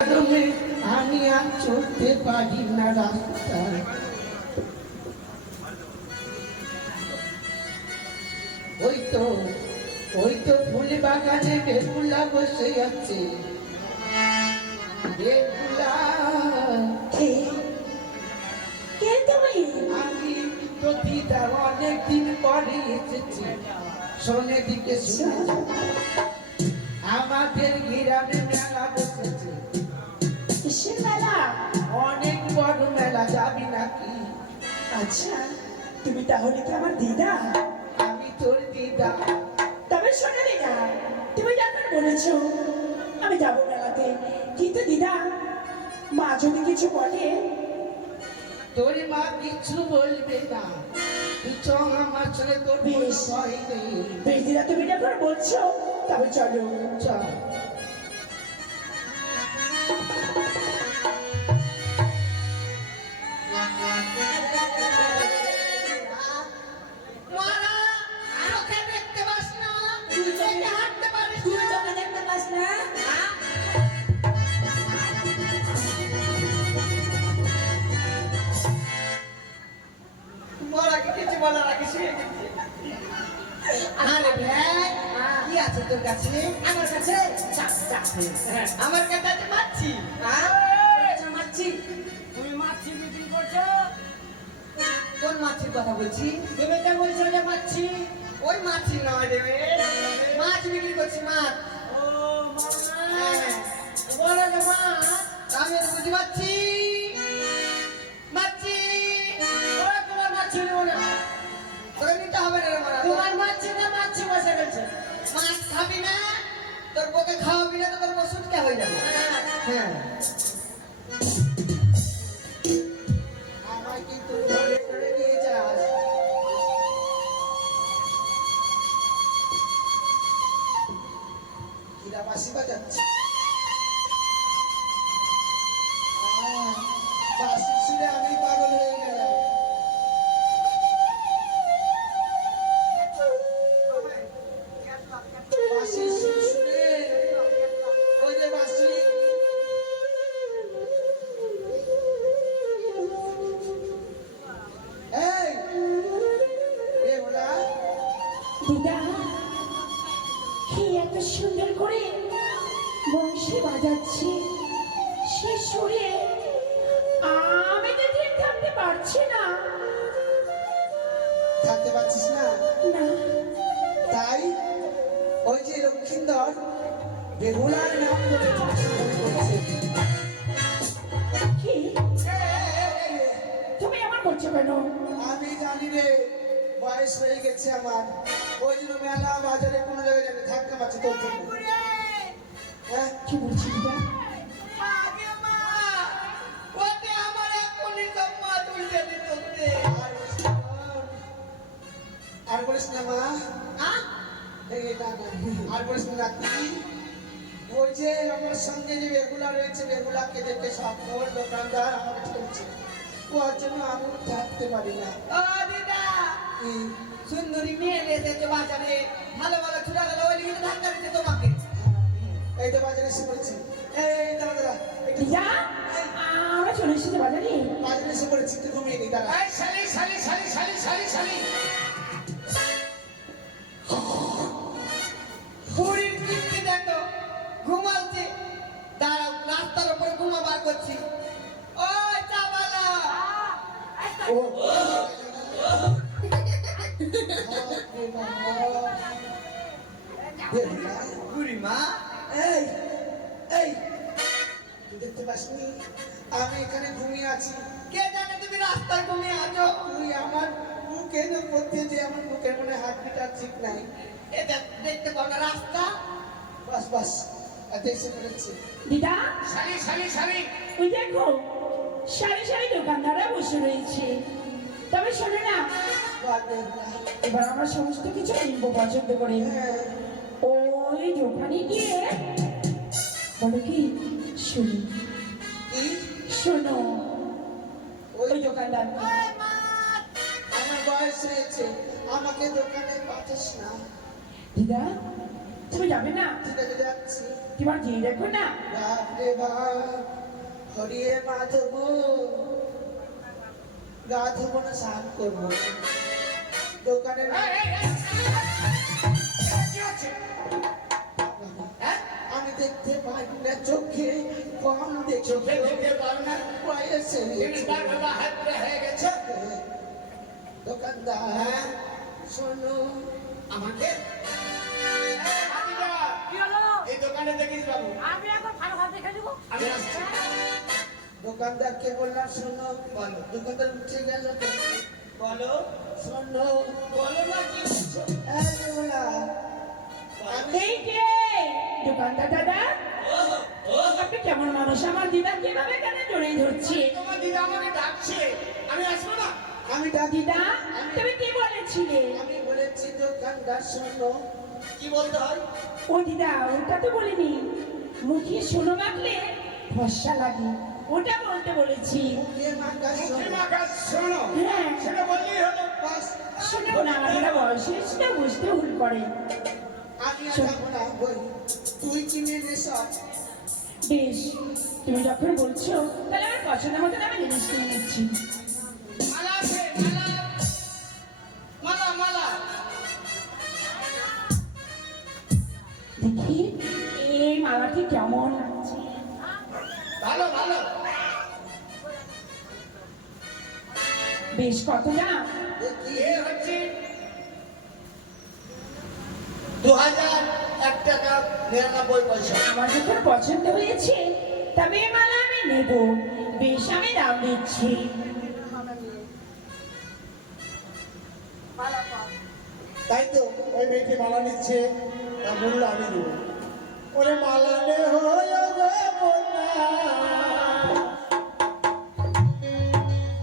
আমি আর চলতে পারি না রাস্তায়। ওই তো ফুল বাগানে বেগুলা বসে আছে। বেগুলা আমি তো দিদা অনেকদিন পরে এসেছি। শোনে দিকে শুনে আমাদের গ্রামে মেলা বসেছে। মেলা? অনেক বড় মেলা, যাবি নাকি? আচ্ছা, তুমি তাহলে কি আমার দিদা? আমি তোর দিদা। তবে শোনো দিদা, তুমি যখন বলেছো আমি যাবো মেলাতে, কিন্তু দিদা মা যদি কিছু বলে? তোর মা কিছু বলবে না, তুই চ আমার সঙ্গে, তোর বেশ ভয় নেই। বেশ দিদা, তুমি যখন বলছো তবে চলো। চল। তোর কাছে আমার কাছে আমার কাছে মাছি। মাছি? তুমি মাছি বিক্রি করছো? কোন মাছির কথা বলছি? তুমি তো বলছো যে মাছি। ওই মাছি নয় রে, মাছ বিক্রি করছি, মাছ। ও বলো যে মাছ? আমি তো বুঝতে পারছি মাছি। ওরা তোমার মাছি নেবো না, তোকে নিতে হবে না রে মারা। তোমার মাছি না মাছি বসে গেছে। মাছ খাবি না, তোর বউকে খাওয়াবি না, তো তোর বউ সুটকা হয়ে যাবে। হ্যাঁ, আমায় কিন্তু ধরে ধরে নিয়ে যাস। কিরা বাঁশি বাজাচ্ছে? বাঁশি শুনে আমি পাগল হয়ে গেলাম। বাঁশি শুনে ওই যে বাঁশি। এই এ ওরা দিদা কি এত সুন্দর করে বংশী বাজাচ্ছে, সে সুরে আমি তো ঠিক থাকতে পারছি না। থাকতে পারছিস না? না, তাই ওই যে লক্ষ্মীন্দর বেহুলার নাম ধরে বাঁশি করছে। কি তুমি এমন করছো কেন? আমি জানি রে, বয়স হয়ে গেছে আমার, ওই জন্য মেলা বাজারে কোনো জায়গায় যাবে, থাকতে পারছি তোর জন্য। হ্যাঁ, কি বলছি দিদা? আর বলিস না মা, আর বলিস না নাতি। ওই যে আমার সঙ্গে যে বেগুলা রয়েছে, বেগুলাকে দেখে সকল দোকানদার আমাকে ঠকছে, ওর জন্য আমি থাকতে পারি না। সুন্দরী মেয়ে এসেছে বাজারে, ভালো ভালো ছোটা গেল, ওই দিকে ধাক্কা দিচ্ছে তোমাকে। এই তো বাজারে এসে পড়েছি। এই দাঁড়া দাঁড়া, দিদা আমরা চলে এসেছি বাজারে। বাজারে এসে পড়েছি, তুই ঘুমিয়ে নি, দাঁড়া। শালি শালি শালি শালি শালি শালি বুড়ির কীর্তি দেখো, ঘুমাচ্ছে। দাঁড়াও, রাস্তার উপরে ঘুমাবার করছি। ওই চাবালা, ও বুড়িমা, এই এই তুই দেখতে পাসনি আমি এখানে ঘুমিয়ে আছি? কে জানে তুমি রাস্তায় ঘুমিয়ে আছো? তুই আমার মুখে মধ্যে যে আমার মুখের মনে হাত পিটা ঠিক নাই। এটা দেখতে পাও না রাস্তা? বাস বাস, এসে পড়েছি। দিদা শালি শালি শালি, ওই দেখো সারি সারি দোকানদাররা বসে রয়েছে। তবে শোনো না, এবার আমরা সমস্ত কিছু কিনবো পছন্দ করে। ওই দোকানে গিয়ে বলো কি শুনি, শোনো ওই দোকানদার আমার বয়স হয়েছে, আমাকে দোকানে পাঠাস না। দিদা তুমি যাবে না? ঠিক আছে যাচ্ছি। তোমার গিয়ে দেখো না। বাপরে বাপ, হরিয়ে মা ধোবো, গা ধোবো না স্নান করবো দোকানে। আমি দেখতে পাই না, চোখে কম দেখি। চোখে দেখতে পারো না? বয়সে তুমি তার বাবা হাত হয়ে গেছে। দোকানদার হ্যাঁ? শোনো, আমাকে কি হলো? এই দোকানে দেখিস বাবু, আমি এখন ভালো ভালো দেখে দিব। আমি আসছি। দোকানদারকে বললাম শোনো, বলো। দোকানদার উঠে গেল। বলো, শোনো, বলো না কি বলছো? এই বলা, আমি এই কে দোকানদার দাদা? আপনি কেমন মানুষ? আমার দিদা কিভাবে কেন জড়িয়ে ধরছে? তোমার দিদা আমাকে ডাকছে, আমি আসবো না? আমি ডাকি, দিদা তুমি কি বলেছিলে? আমি বলেছি দোকানদার শোনো। কি বলতে হয়? ও দিদা ওটা তো বলিনি, মুখে শোনো মাখলে ফর্সা লাগে, ওটা বলতে বলেছি। মুখে মাখা মুখে শোনো। মাখা শোনো, হ্যাঁ সেটা বললেই হলো। বাস, শোনো না, আমার এটা বয়সে সেটা বুঝতে ভুল করে। আমি আর যাবো না, বই তুই কিনে নে সব। বেশ, তুমি যখন বলছো তাহলে আমার পছন্দ মতন আমি জিনিস কিনে নিচ্ছি। মালা আছে, মালা, মালা, মালা। দেখি এই মালাটি কেমন লাগছে। ভালো ভালো। বেশ, কত দাম? দেখি এ হচ্ছে 2001 টাকা 99 পয়সা। আমার যখন পছন্দ হয়েছে তবে এই মালা আমি নেব। বেশ, আমি দাম দিচ্ছি। তাই তো ওই মেয়েটি মালা নিচ্ছে, তার মূল্য আমি দেবো। ওরে মালা নে হয়ে রে বোনা,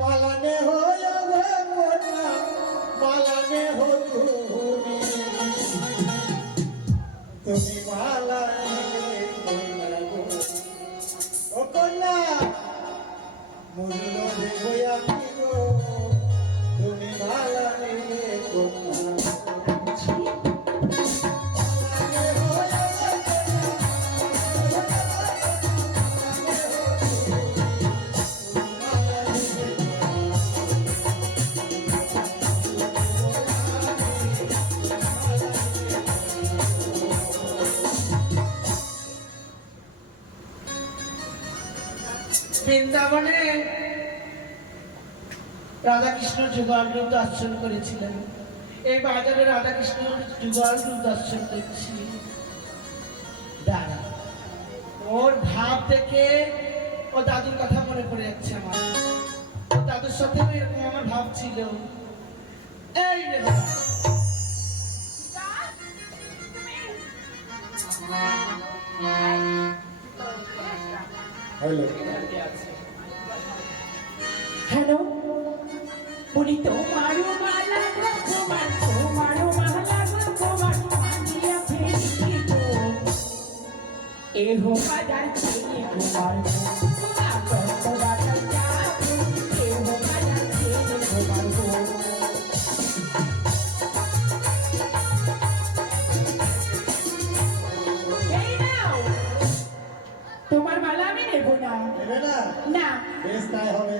মালা নে হয়ে রে বোনা, মালা নে হো তুমি, তুমি মালা নিলে কন্যা গো। ও কন্যা, মূল্য দেবো আমি গো, তুমি মালা নিলে কন্যা গো। বৃন্দাবনে রাধাকৃষ্ণ যুগল রূপ দর্শন করেছিলেন। এই বাজারে রাধাকৃষ্ণ যুগল রূপ দর্শন করছি। দাঁড়া, ওর ভাব দেখে ও দাদুর কথা মনে পড়ে যাচ্ছে আমার। ও দাদুর সাথেও এরকম আমার ভাব ছিল। এই রে দাদা, হ্যালো, হ্যালো, বলি তোমারও মালা গো তোমার, তোমারও মালা গো তোমার, মানিয়া ফেলি গো এহো বাজার ছেড়ে তোমার গো, তোমার কত বাজার যাবো, এহো বাজার ছেড়ে তোমার গো। এই নাও, তোমার মালা আমি নেবো না। নেবে না? না, বেশ, তাই হবে।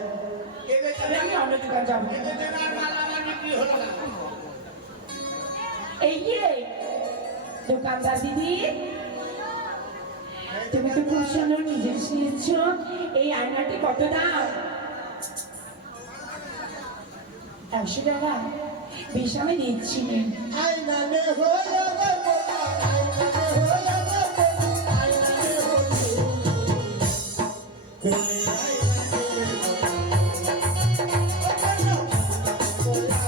তবে আমি অন্য দোকান যাবো। এদের জন্য আর মালা আমার বিক্রি হলো না। এই যে দোকানদার দিদি, তুমি তো খুব সুন্দর নিজে নিয়েছ। এই আয়নাটি কত দাম? 100 টাকা। বেশ, আমি দিচ্ছি। আয়না নে হয়ে রে বোনা, আয়না নে হয়ে রে বোনা, আয়না নে হো তুমি, তুমি আয়না নে বোনা।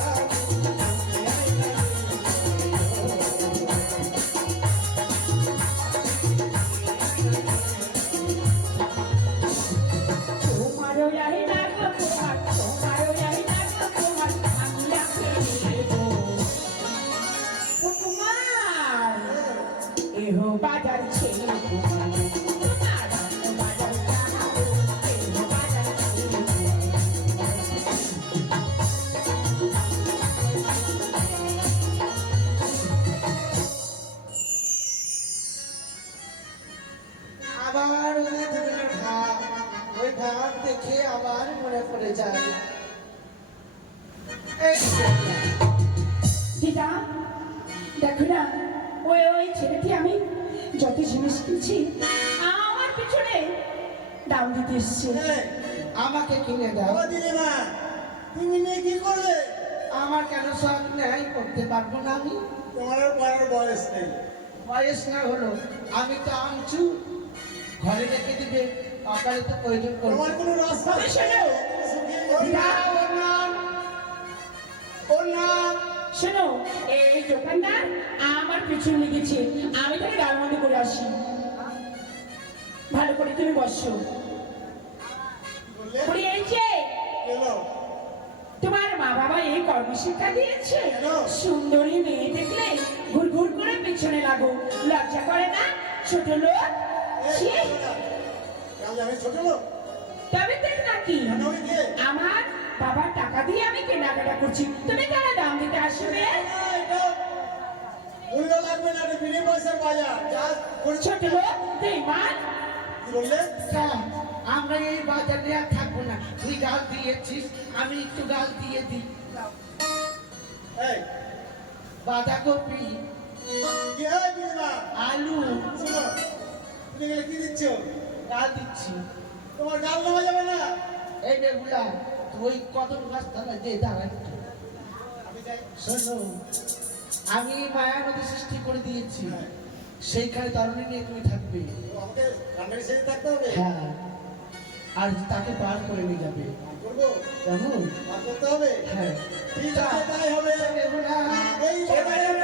তোমারও আয়না গো তোমার, তোমারও আয়না গো তোমার, আমি রাখে নেবো। ও তোমার এহো বাজার ছেড়ে তোমার, তোমার বাজার যাবো, এহো বাজার ছেড়ে দেখে আবার মনে পড়ে যায় এই যে, দিদা দেখো না, ওই ওই ছেলেটি আমি যত জিনিস কিনছি আমার পিছনে দাম দিতে এসছে। এই, আমাকে কিনে দাও। ও দিদিমা, তুমি নিয়ে কি করবে? আমার কেন শখ নেই, করতে পারবো না আমি? তোমার আর পড়ার বয়স নেই। বয়স না হলো আমি তো আনছু, ঘরে রেখে দিবে, অকালে তো প্রয়োজন করবো। তোমার কোনো রাস্তা তবে শোনো, তুমি শুকিয়ে ও গেছো। না, ও না, ও না। শোনো, এই দোকানদার আমার পিছনে লেগেছে, আমি তাকে গালমন্দ করে আসি। ভালো করে তুমি বসো। বললে বলি, এই যে এলো। তোমার মা বাবা এই কর্মশিক্ষা দিয়েছে, কেন? সুন্দরী মেয়ে দেখলে ঘুর ঘুর করে পেছনে লাগো, লজ্জা করে না ছোট লোক? এই, ছি, কাল আমি ছোট লোক, তবে দেখ নাকি কেন ওই কে? আমার বাবার টাকা দিয়ে আমি কেনাকাটা করছি, তুমি কেন দাম দিতে আসবে? না, এটা মূল্য লাগবে না, এটা বিনা পয়সার বাজার। যা করে- ছোট লোক বেঈমান। কি বললে? চল, আমরা এই বাজারে আর থাকবো না। তুই গাল দিয়েছিস, আমি একটু গাল দিয়ে দিই। এই, বাঁধাকপি, কি হয় দিদিমা? আলু, শোনো, তুমি গেলে কি দিচ্ছ? গাল দিচ্ছি। তোমার গাল নেওয়া যাবে না। এই বেগুলা, তুই কত গাছতলা দিয়ে দাঁড়াই। আমি যাই। শোনো, আমি মায়া নদী সৃষ্টি করে দিয়েছি, হ্যাঁ। সেইখানে তরুণী নিয়ে তুমি থাকবে। তো আমাকে রান্নার সাথে থাকতে হবে। হ্যাঁ, আর তাকে পার করে নিয়ে যাবে, আর করবো, কেমন? আর করতে হবে। হ্যাঁ, ঠিক আছে, তাই হবে। বেগুলা, এই বাজারে